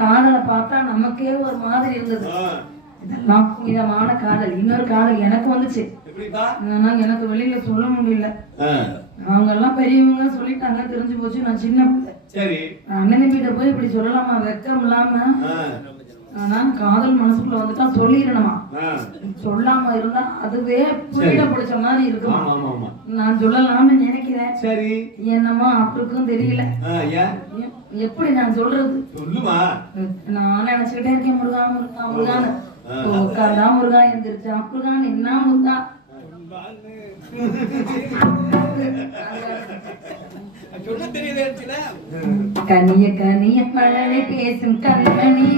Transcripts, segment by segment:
காதலை பார்த்தா நமக்கே ஒரு மாதிரி இருந்தது. இதெல்லாம் புனிதமான காதல். இன்னொரு காதல் எனக்கு வந்துச்சு. ஆனா எனக்கு வெளியில சொல்ல முடியல. அவங்க எல்லாம் பெரியவங்க சொல்லிட்டாங்க, தெரிஞ்சு போச்சு. நான் சின்ன பிள்ளை. சரி, அண்ணன் கிட்ட போய் இப்படி சொல்லலாமா? வெக்கம் இல்லாம. ஆனா காதல் மனசுக்குள்ள வந்துட்டா சொல்லிடணுமா? சொல்லாம இருந்தா அதுவே புரியல பிடிச்ச மாதிரி இருக்குமா? நான் சொல்லலாம்னு நினைக்கிறேன். சரி, என்னமா அப்படிக்கும் தெரியல. எப்படி நான் சொல்றது? சொல்லுமா. நான் நினைச்சுக்கிட்டே இருக்கேன், முருகா முருகா முருகான்னு. உட்கார்ந்தா முருகா, எந்திரிச்சா முருகான்னு. என்ன முருகா? கனிய கனிய பழனை பேசும் கண்மணி.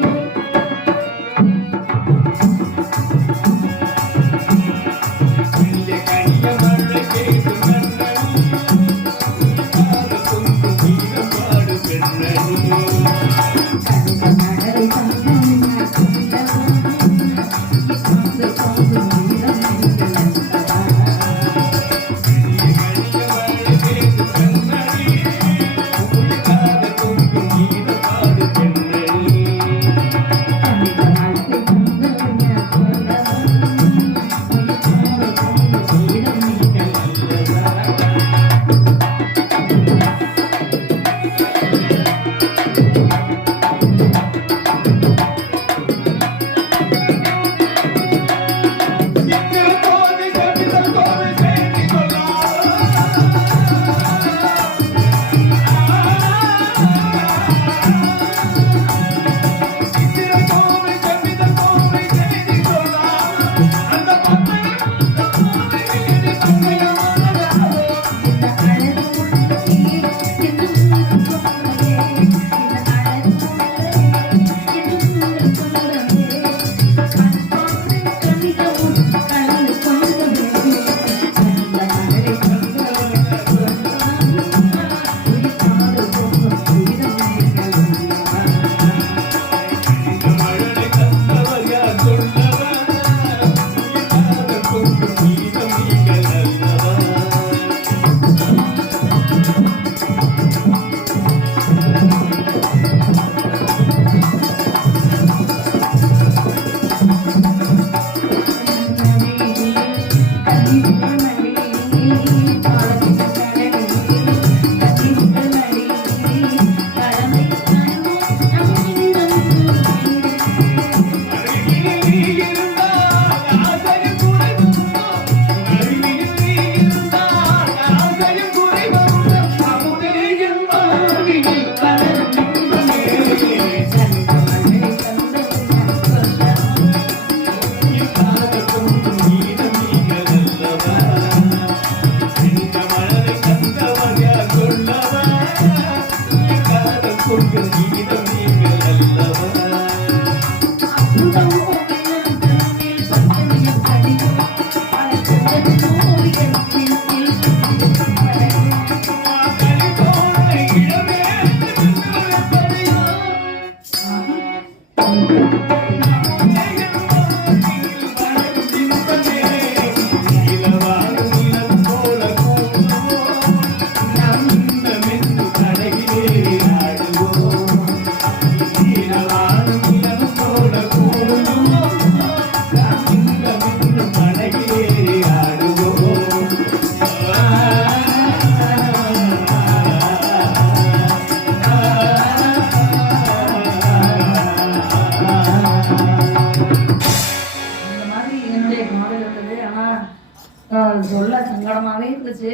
சொல்ல சங்கடமாவே இருந்துச்சு.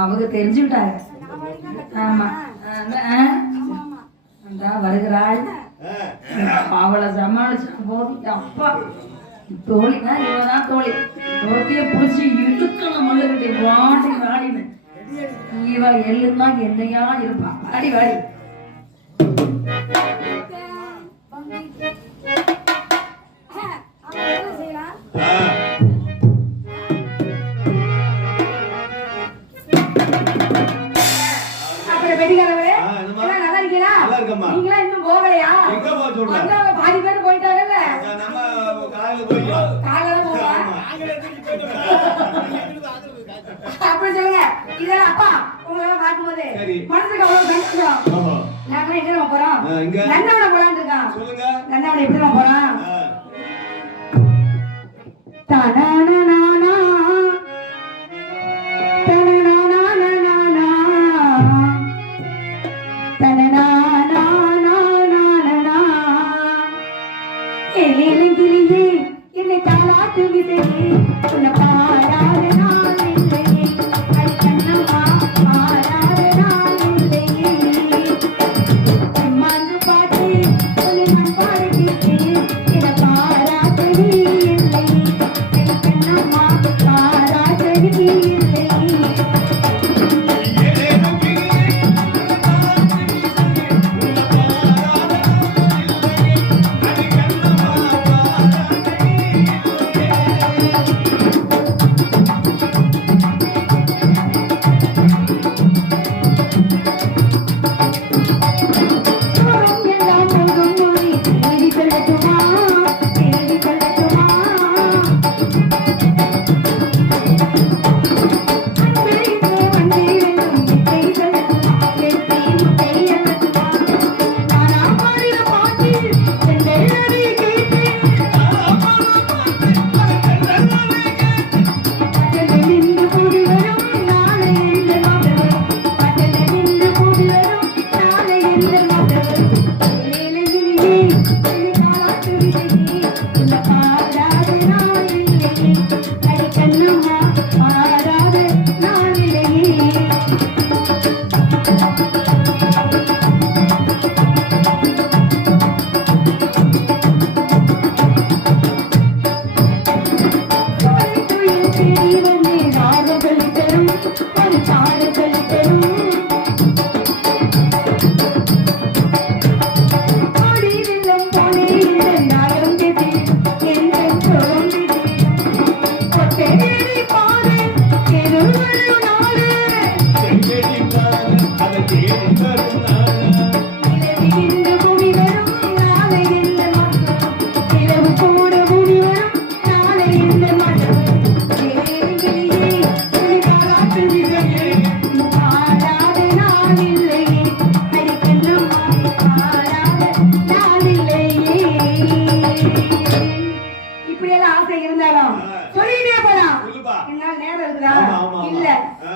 அவங்க தெரிஞ்சுக்கிட்டாங்க. ஆமா, வருகிறாள். அவளை சமாளிச்ச போது அப்பா தோழினா இவதான் தோழி. தோழிய புடிச்சு இழுக்கணும் மல்லுகிட்டே வாடி வாடின்னு. இவ எள்ளுமா என்னையா இருப்பா. வாடி வாடி. நீங்களா இன்னும் போகலையா? பாதி பேர் போயிட்டாங்கல்ல. அப்படி சொல்லுங்க. இதெல்லாம் அப்பா உங்களை பார்க்கும்போது மனசுக்கு அவ்வளவு சந்தோஷம். நாங்க எங்க நம்ம போறோம்? நந்தவனம் போலான்னு இருக்கோம். சொல்லுங்க. நந்தவனம் எப்படி நம்ம போறோம்? தனனனனா தனனனனனா தனனனனனா எலிலங்கிலியே என்னை தாளாட்டு விதையே உன்னை பாராத நாள் இல்லையே ஐ கண்ணம்மா பாராத நாள் இல்லையே அம்மாந்து பாட்டு உன்னை நான் பாடுகிறேன் என்னை பாராதடி இல்லையே ஐ கண்ணம்மா பாராதடி இல்லையே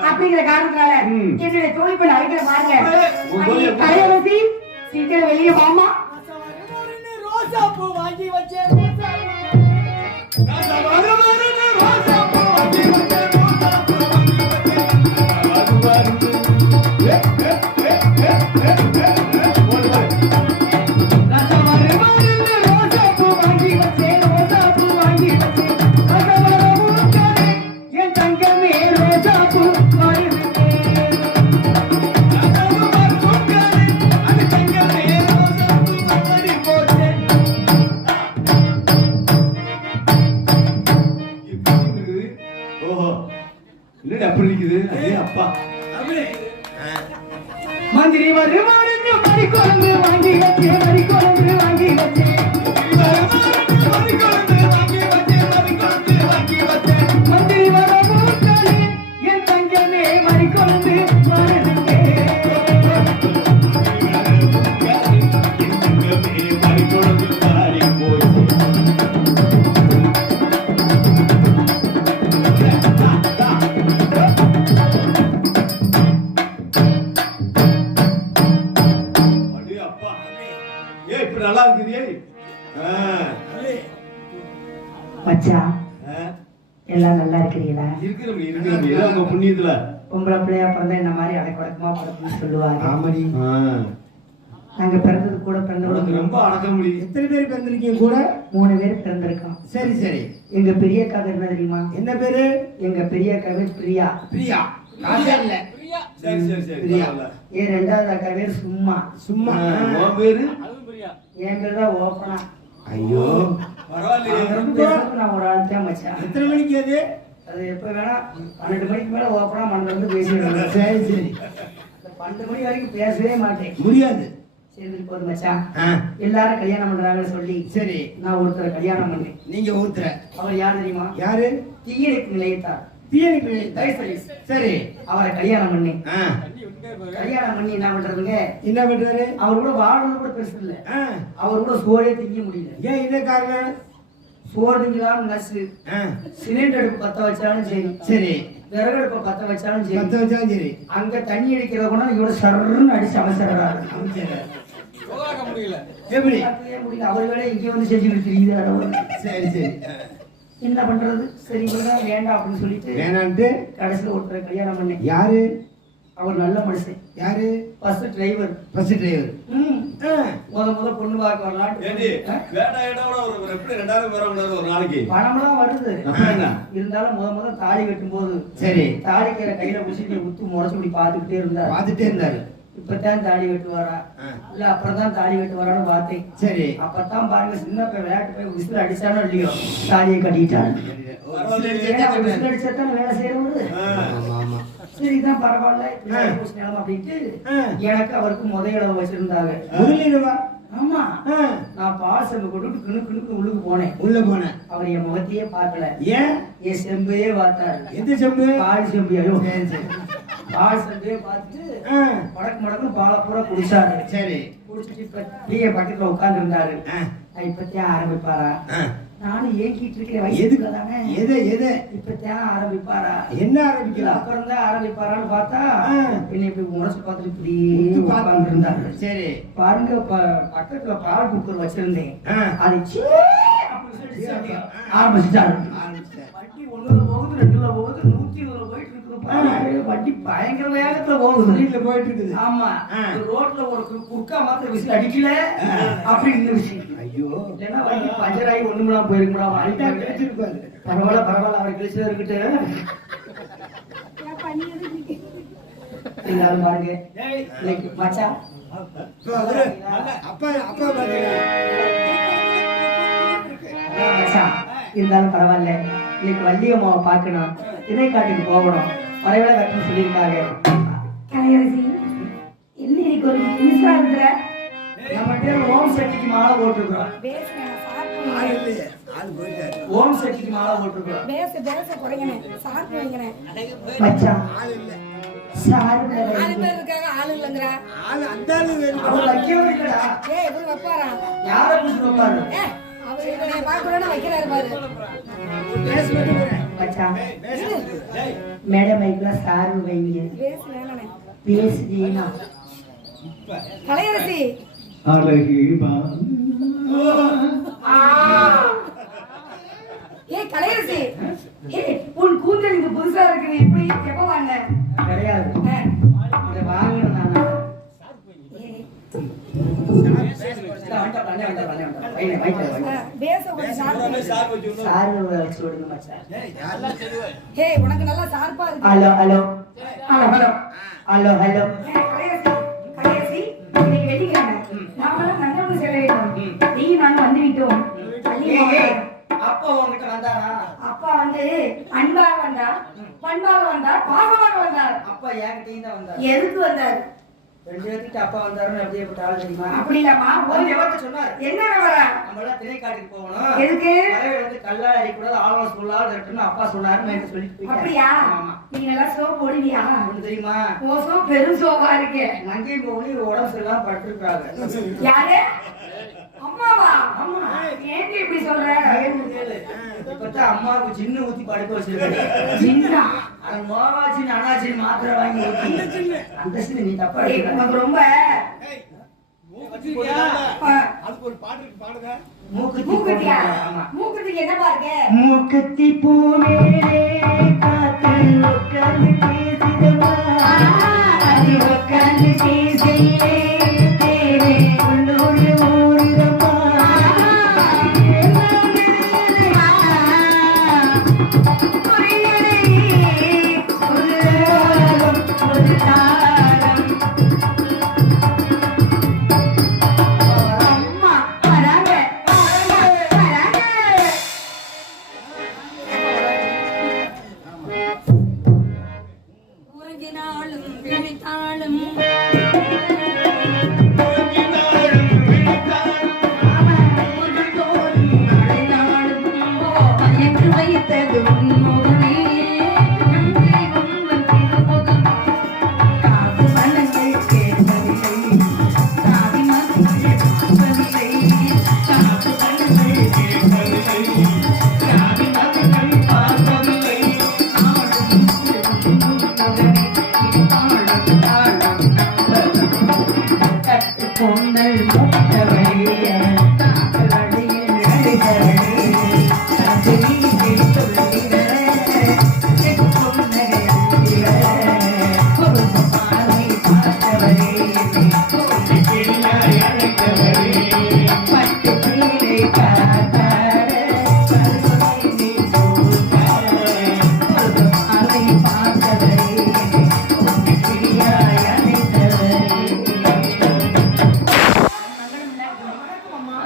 அப்படிங்கிற காரணத்தால என்னுடைய தோழிப்பெண் அழைக்கிற பாருங்க. கலையரசி சீக்கிரம் வெளியே வாமா. ரோசா பூ வாங்கி வச்சேன். மந்திரி வருமானு மறிக்கொழுந்து வாங்கி வச்சே மறிக்கொழுந்து வாங்கி வச்சே மந்திரி வரமூட்டாலே என் தங்கமே மறிக்கொழுந்து வருதுங்கே நல்லா இருக்குதே. மச்சா எல்லாம் நல்லா இருக்கிறீங்களா? இருக்கிறோம் உங்க புண்ணியத்துல. பொம்பளை பிள்ளையா பிறந்தா இந்த மாதிரி அடக்கடக்கமா பிறக்குன்னு சொல்லுவாங்க. ஆமாடி. நாங்க பிறந்தது கூட பிறந்தவங்க ரொம்ப அடக்க முடியும். எத்தனை பேர் பிறந்திருக்கீங்க? கூட 3 பேர் பிறந்திருக்கோம். சரி சரி. எங்க பெரிய கதை என்ன தெரியுமா? என்ன பேரு? எங்க பெரிய கதை பிரியா. பிரியா காசே இல்ல. பிரியா. சரி சரி சரி. பிரியா. ஏன் ரெண்டாவது அக்கா பேர் சும்மா. சும்மா. உன் பேரு? அதுவும் பிரியா. என் பேர் தான் ஓப்பனா. ஐயோ பரவாயில்லையே. நான் ஒரு ஆள் தான் மச்சான். எத்தனை மணிக்கு அது? அது எப்ப வேணா 12 மணிக்கு மேல ஓப்பனா மண்டல வந்து பேசிடுவேன். சரி சரி. 12 மணி வரைக்கும் பேசவே மாட்டேன். முடியாது. சரி போது மச்சான். எல்லாரும் கல்யாணம் பண்றாங்கன்னு சொல்லி சரி நான் ஒருத்தரை கல்யாணம் பண்ணேன். நீங்க ஒருத்தர அவர் யார் தெரியுமா? யாரு? தீயணைப்பு நிலையத்தார். தீயணைப்பு சரி அவரை கல்யாணம் பண்ணி கல்யாணம் பண்ணி என்ன பண்றதுங்க? என்ன பண்றாரு? அவர் கூட வாழ்றது கூட பெருசு இல்ல. அவர் கூட சோறே திங்க முடியல. ஏன் என்ன காரணம்? சோறு திங்கலாம் நசு. சிலிண்டர் அடுப்பு பத்த வச்சாலும் சரி, சரி விறகு அடுப்பை பத்த வச்சாலும் சரி, பத்த வச்சாலும் சரி, அங்க தண்ணி அடிக்கிற கூட இவரோட சர்ன்னு அடிச்சு அமைச்சர்றாரு. எப்படி முடியல. அவர் வேலை இங்க வந்து செஞ்சுட்டு தெரியுது. சரி சரி என்ன பண்றது? சரி இவர்தான் வேண்டாம் அப்படின்னு சொல்லிட்டு வேணான்ட்டு கடைசியில் ஒருத்தரை கல்யாணம் பண்ணேன். யாரு? அவர் நல்ல மனுஷன். யாரு? Bus driver. Bus driver. முத பொண்ணு பார்க்க வரலாம். ஒரு நாளைக்கு பணம்லாம் வருது. இருந்தாலும் முத தாலி கட்டும் போது சரி தாலிக்கிற கையில குசிட்டு உத்து முறைச்சுடி பார்த்துக்கிட்டே இருந்தாரு. பார்த்துட்டே இருந்தாரு. இப்பதான் தாலி கட்டு வரா இல்ல அப்புறம் தான் தாலி கட்டு வரான்னு பார்த்தேன். சரி அப்பதான் பாருங்க சின்ன போய் விளையாட்டு போய் விசில் அடிச்சானோ இல்லையோ தாலியை கட்டிட்டான். விசில் அடிச்சாதான் வேலை செய்யறது. சரிதான் பரவாயில்ல அப்படின்ட்டு எனக்கு அவருக்கு முதலிடம் வச்சிருந்தாங்க. முதலிடவா? ஆமா. நான் பால் செம்பு கொண்டு கிணு உள்ளுக்கு போனேன். உள்ள போனேன். அவர் என் முகத்தையே பார்க்கல. ஏன்? என் செம்பையே பார்த்தாரு. எந்த செம்பு? பால் செம்பு. ஐயோ பால் செம்பையே பார்த்துட்டு மடக்கு மடக்கு பாலை பூரா குடிச்சாரு. சரி குடிச்சிட்டு இப்ப பிஏ பக்கத்துல உட்கார்ந்து இருந்தாரு. இப்பத்தான் ஆரம்பிப்பாரா? நானும் ஏங்கிட்டு இருக்கிற வயசுல தானே. எதை எதை இப்பத்தான் ஆரம்பிப்பாரா? என்ன ஆரம்பிக்கல? அப்புறம் தான் ஆரம்பிப்பாரான்னு பார்த்தா என்னை இப்படி உணர்ச்சி பார்த்துட்டு இப்படி உட்கார்ந்து இருந்தாரு. சரி பாருங்க பக்கத்துல பால் குக்கர் வச்சிருந்தேன். அது ஆரம்பிச்சுட்டாரு. வண்டி 1ல போகுது 2ல போகுது 120ல போயிட்டு இருக்குது. வண்டி பயங்கர வேகத்துல போகுது. வீட்டுல போயிட்டு இருக்குது. ஆமா ரோட்ல ஒரு குறுக்கா மாத்திர விசில் அடிக்கல அப்படின்னு விஷயம். ஐயோ இல்லைன்னா வண்டி பஞ்சராகி ஒண்ணுமெல்லாம் போயிருக்கா. பரவாயில்ல பரவாயில்ல அவர் கிழிச்சு இருக்கட்டு. எல்லாரும் பாருங்க மச்சான் அப்பா அப்பா இருந்தாலும் பரவாயில்ல. இன்னைக்கு வள்ளியம்மாவை பார்க்கணும், திணைக்காட்டுக்கு போகணும், மறைவில கட்டணும் சொல்லியிருக்காங்க. கலையரசி என்ன இன்னைக்கு ஒரு புதுசா இருக்கிற? நம்மகிட்ட ஓம் சக்திக்கு மாலை போட்டுருக்கோம். ஓம் சக்திக்கு மாலை போட்டுருக்கோம். மச்சான் சாரு ஆளு இல்லங்கற ஆளு அந்த ஆளு வேணும். அவர் வைக்கவே இல்லடா. இவரு வைப்பாரா? யார புடிச்சு வைப்பாரு? அவர் இவனை பார்க்கறேன்னா வைக்கிறாரு பாரு. மச்சான் மேடம் மைக்ல சாரு வைங்க. பேசு வேணானே. பேசுதீனா கலையரசி அழகிமா ஏய் கலையரசி ஏய் உன் கூந்தல் இங்க புதுசா இருக்குது. இப்படி எப்ப வாங்க? கிடையாது இத வாங்கணும் நானா. பேச கொஞ்சம் சாரு வச்சு விடுங்க மச்சான். ஏய் உனக்கு நல்லா ஷார்ப்பா இருக்கு. Hello hello hello hello hello Kalaiyarasi Kalaiyarasi இன்னைக்கு வெள்ளிக்கிழமை நாமெல்லாம் நந்தவனம் செல்ல வேண்டும். நீ நாங்க வந்து விட்டோம். அப்பா உங்ககிட்ட வந்தாரா? அப்பா வந்து அன்பாக வந்தார், பண்பாக வந்தார், பாசமாக வந்தார். அப்பா என்கிட்டயும் தான் வந்தார். எதுக்கு வந்தார்? 2 பேர்கிட்ட அப்பா வந்தாருன்னு அப்படியே போட்டு ஆள் தெரியுமா? அப்படி இல்லம்மா ஒரு எவர்கிட்ட சொன்னார். என்ன விவரம்? நம்மளாம் திணைக்காட்டுக்கு போகணும். எதுக்கு? மலையில வந்து கல்லால் அடிக்கூடாது, ஆழ்வார் சொல்லால் இருக்கணும்னு அப்பா சொன்னாருன்னு என்கிட்ட சொல்லிட்டு போயிட்டாரு. அப்படியா? ஆமா. நீ நல்லா சோப் போடுவியா? ஒண்ணு தெரியுமா? மோசம் பெரும் சோகா இருக்கு. நங்கை போகணும் உடம்பு சரியில்லாம படுத்திருக்காங்க. யாரு? அம்மாவா? ஆமா. ஏன் இப்படி சொல்ற? இப்பதான் அம்மாவுக்கு ஜின்னு ஊத்தி படுக்க வச்சிருக்காரு. ஜின்னா? அது மோகாஜின் அனாஜின் மாத்திரை வாங்கி ஊத்தி அந்த சின்ன நீ தப்பா எடுத்துக்க. உனக்கு ரொம்ப அதுக்கு ஒரு பாட்டு இருக்கு பாடுங்க. மூக்குத்தியா? ஆமா. மூக்குத்திக்கு என்ன பாருங்க? மூக்குத்தி பூமேலே காத்து உட்கார்ந்து பேசிதமா, அது உட்கார்ந்து பேசையே தேவே உள்ளோடு ஊருதமா. ஒரு தாரம் அம்மா வராங்க வராங்க.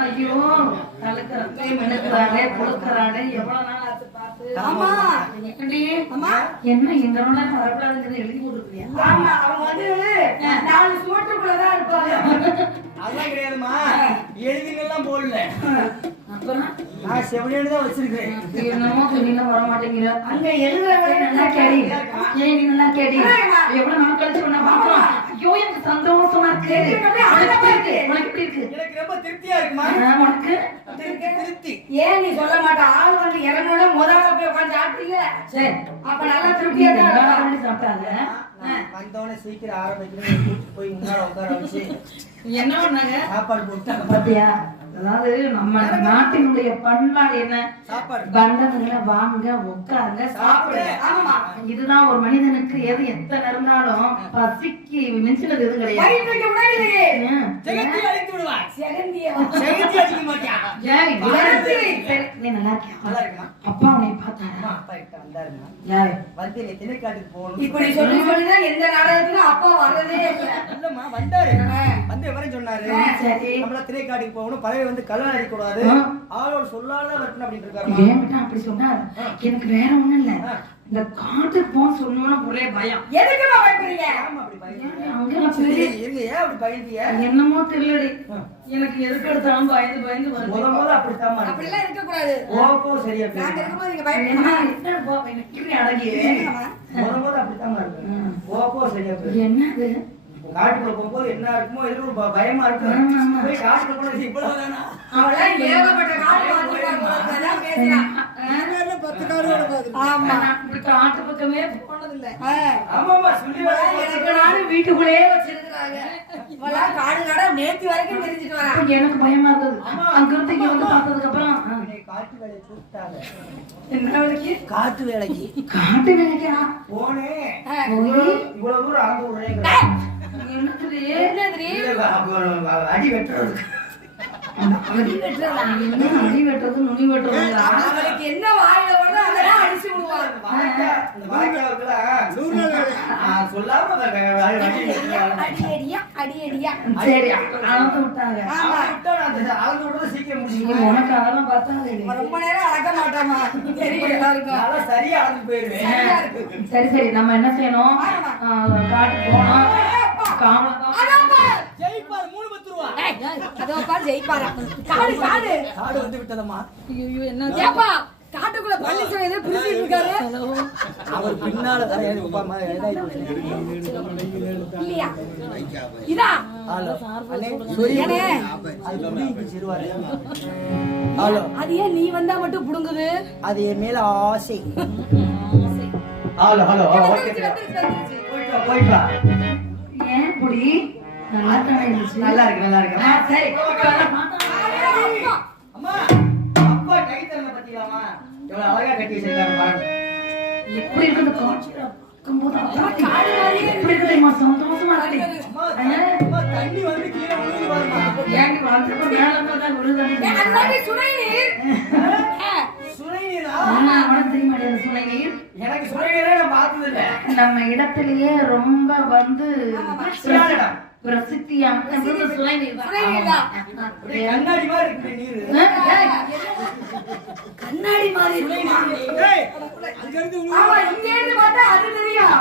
ஐயோ கலக்குறானே மெனுக்குறானே புழுக்குறானே எவ்வளவு நாள் ஆச்சு பார்த்து. ஆமா. ஏண்டி? அம்மா. என்ன இந்த நாள் வரக்கூடாதுன்னு எழுதி போட்டுருக்கியா? ஆமா, அவங்க வந்து 4 சுவட்டுக்குள்ளதான் இருப்பாங்க. அதெல்லாம் கிடையாதுமா, எழுதிங்கெல்லாம் போடல. அப்புறம் நான் செவனேன்னு தான் வச்சிருக்கேன். என்னமோ சொல்லிலாம் வர மாட்டேங்கிற. அங்க எழுதுறவங்க நல்லா கேடி. ஏன் நீ நல்லா கேடி? எவ்வளவு நாள் கழிச்சு உன்னை பார்க்கிறோம். ஐயோ எனக்கு சந்தோஷமா இருக்கு. உனக்கு எப்படி இருக்கு? உனக்கு எப்படி இருக்கு? எனக்கு ரொம்ப திருப்தியா இருக்குமா. உனக்கு திருப்தி. ஏன் நீ சொல்ல மாட்ட? ஆள் வந்து இறங்கணும்னா முதல்ல போய் உட்காந்து சாப்பிட்டீங்க. சரி அப்ப நல்லா திருப்தியா தான் இருக்கும். சாப்பிட்டாங்க. வந்தோடனே சீக்கிரம் ஆரம்பிக்கணும், கூட்டிட்டு போய் முன்னால உட்கார வச்சு என்ன பண்ணாங்க? சாப்பாடு போட்டாங்க. பாத்தியா? அதாவது நம்ம நாட்டினுடைய பண்பாடு என்ன? சாப்பாடு. பந்தங்கள வாங்க உட்காருங்க சாப்பிடுங்க. ஆமா. இதுதான் ஒரு மனிதனுக்கு எது எத்தனை இருந்தாலும் பசிக்கு மிஞ்சினது எதுவும் கிடையாது. வயிற்றுக்கு உணவில்லையே. ஜெகத்தி அழைத்து விடுவார். செகந்தியா. ஜெகத்தி அடிக்க மாட்டியா. ஏய், வளர்த்து. சரி, நீ நல்லா இருக்கியா? நல்லா இருக்குமா. அப்பா உன்னை பார்த்தாரா? அப்பா கிட்ட வந்தாருமா. யாரு? வந்து நீ திணைக்காட்டுக்கு போகணும். இப்படி சொல்லி சொல்லிதான் எந்த நாடகத்துக்கும் அப்பா வர்றதே இல்ல. இல்லம்மா வந்தாரு. வந்து விவரம் சொன்னாரு. சரி. நம்மள திணைக்காட்டுக்கு போகணும், பறவை வந்து கல்யாணம் அடிக்க கூடாது, ஆளோட சொல்லாத வரணும் அப்படின்னு இருக்காரு. ஏன்டா அப்படி சொன்னார்? எனக்கு வேற ஒண்ணும் இல்ல. இந்த காட்டுக்கு போக சொன்னோம்னா ஒரே பயம். எதுக்குமா பயப்படுறீங்க? ஆமா அப்படி பயந்து. அங்கெல்லாம் பெரிய இருங்க, ஏன் அப்படி பயந்தீங்க? என்னமோ தெரியலடி. எனக்கு எதுக்கு எடுத்தாலும் பயந்து பயந்து வருது. முத அப்படித்தான் இருக்கு. அப்படிலாம் இருக்க கூடாது. ஓப்போ சரியா நாங்க போயிடும். இருக்கும்போது நீங்க என்ன பயப்படணும். என்ன போ, எனக்கு இப்படி அடங்கி. முத அப்படித்தான் இருக்கு. ஓப்போ சரியா போயிடும். என்னது? காட்டுக்குள்ள போகும்போது என்ன இருக்குமோ எதுவும் ஒரு பயமா இருக்கு. ஆமா. போய் காட்டுக்குள்ள போனது இவ்வளவுதானா? அவெல்லாம் ஏகப்பட்ட காடு பார்த்துருக்காங்க பேசுறான். ஆமா. நான் இப்படி காட்டு பக்கமே போனதில்லை. ஆமாமா சொல்லி எனக்கு நானும் வீட்டுக்குள்ளேயே வச்சிருக்கிறாங்க. இவெல்லாம் காடு காடா நேத்து வரைக்கும் தெரிஞ்சுட்டு வரேன். அப்ப எனக்கு பயமா இருந்தது. அங்கிருந்து இங்க வந்து பார்த்ததுக்கு அப்புறம் காட்டு வேலையை கூப்பிட்டாங்க. என்ன வேலைக்கு? காட்டு வேலைக்கு காட்டு வேலைக்கா? போனேன். போய் இவ்வளவு தூரம் ஆக உடனே என்னது? என்னதுரி? அடி வெட்டுறது. அடி வெட்டுறதா? என்ன அடி வெட்டுறது நுனி வெட்டுறதா? அவளுக்கு என்ன வாயில வருதோ அதெல்லாம் அடிச்சு விடுவாங்க. இந்த வாய்க்காவுக்குள்ள சொல்லாம அடியடியா அடியடியா. சரி அளந்து விட்டாங்க. அளந்து விடுறது சீக்கிரம் முடியும். நீ உனக்கு அதெல்லாம் பார்த்தா ரொம்ப நேரம் அடக்க மாட்டாமா. தெரியும் எல்லாருக்கும். நல்லா சரியா அளந்து போயிருவேன். சரி சரி நம்ம என்ன செய்யணும்? காட்டுக்கு போனோம். ஜெயிப்பார் 3 10 ரூபா. அதோ பாரு ஜெயிப்பாரா. காடு காடு. காடு வந்து விட்டதம்மா. ஏப்பா காட்டுக்குள்ள பள்ளிக்கூடம் ஏதோ பிரிச்சிட்டு இருக்காரு. அவர் பின்னால இல்லையா? இதா. அது ஏன் நீ வந்தா மட்டும் புடுங்குது? அது என் மேல ஆசை. ஏன் புடி நல்லா தானே இருந்துச்சு. நல்லா இருக்கு நல்லா இருக்கு. சரி அம்மா அப்பா கை தரல பாத்தீங்களாமா, எவ்வளவு அழகா கட்டி வச்சிருக்காங்க பாருங்க. எப்படி இருக்குது காட்சியில பார்க்கும்போது காடு மாதிரி எப்படி இருக்குமா? சந்தோஷமா இருக்கு. அம்மா தண்ணி வந்து கீழே விழுந்து பாருமா. ஏன் வந்தப்ப மேல தான் விழுதடி. அண்ணாடி சுனை நீர். சுனை நீரா? உனக்கு தெரியுமா சுனை நீர்? எனக்கு சுனை நீரே நான் பார்த்தது இல்ல. நம்ம இடத்திலேயே ரொம்ப வந்து பிரசித்தியான சுனை நீர் தான். சுனை நீர் தான். கண்ணாடி மாதிரி இருக்கு நீர். கண்ணாடி மாதிரி. ஏய் அங்க இருந்து ஆமா இங்க இருந்து பார்த்தா அது தெரியும்.